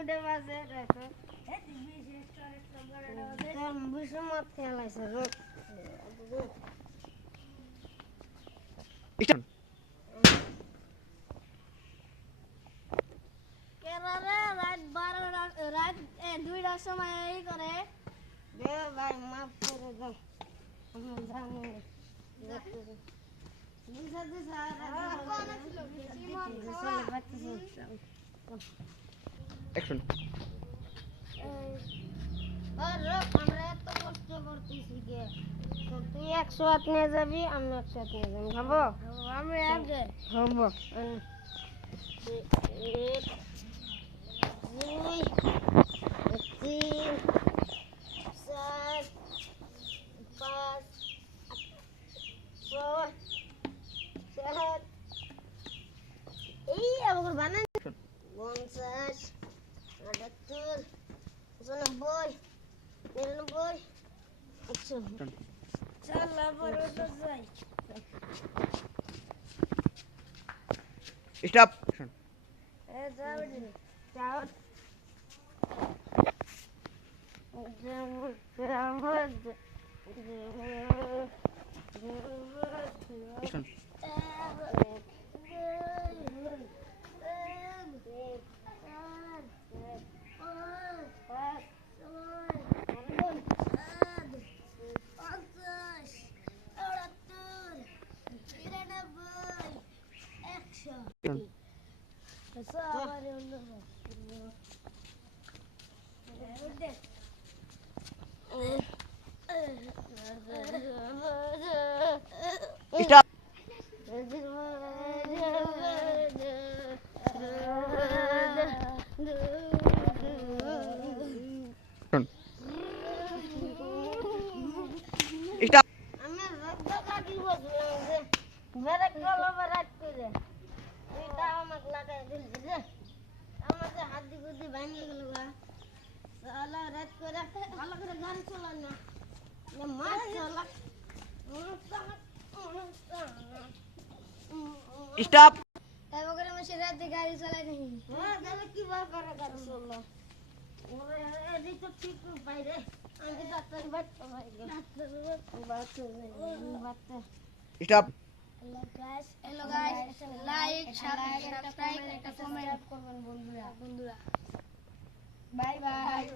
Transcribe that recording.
দুইটা বাজে রাখো বিশে মত খেলাইছে কেরারে রাত 12 রাত 2টার সময় এই করে দে ভাই মাফ করে দাও আমি জানি অ্যাকশন আমরা এত কষ্ট করতেছি গে তুই 100 নিয়ে যাবি আমি 100 নিয়ে যাবো খাবো আমি আগে খাবো এক দুই তিন চার পাঁচ ছয় সাত এই আবার বানান 50 78 99 99 100 চল আবার ওটা যাই স্টপ এ যাও যাও অ্যাকশন স্টপ স্টপ আমি রক্ত কাটি বসলাম যে ব্রেক গলা ব্রেক করে এটা আমাকে লাগাই দিলি যে আমার যে হাড্ডি গুড্ডি ভাঙে গেল গা সালা রাত করে ভালো করে গাড়ি চালান না মাছ চালা স্টপ এবার করে আমি রাতে গাড়ি চালাই নি হ্যাঁ তাহলে কি বার করে গাড়ি চালালো ওরে এদিক তো ঠিক পাই রে আমি ডাক্তার বাচ্চা ভাই ডাক্তার বাচ্চা বাচ্চা stop hello guys like subscribe একটা কমেন্ট করবেন বন্ধুরা bye bye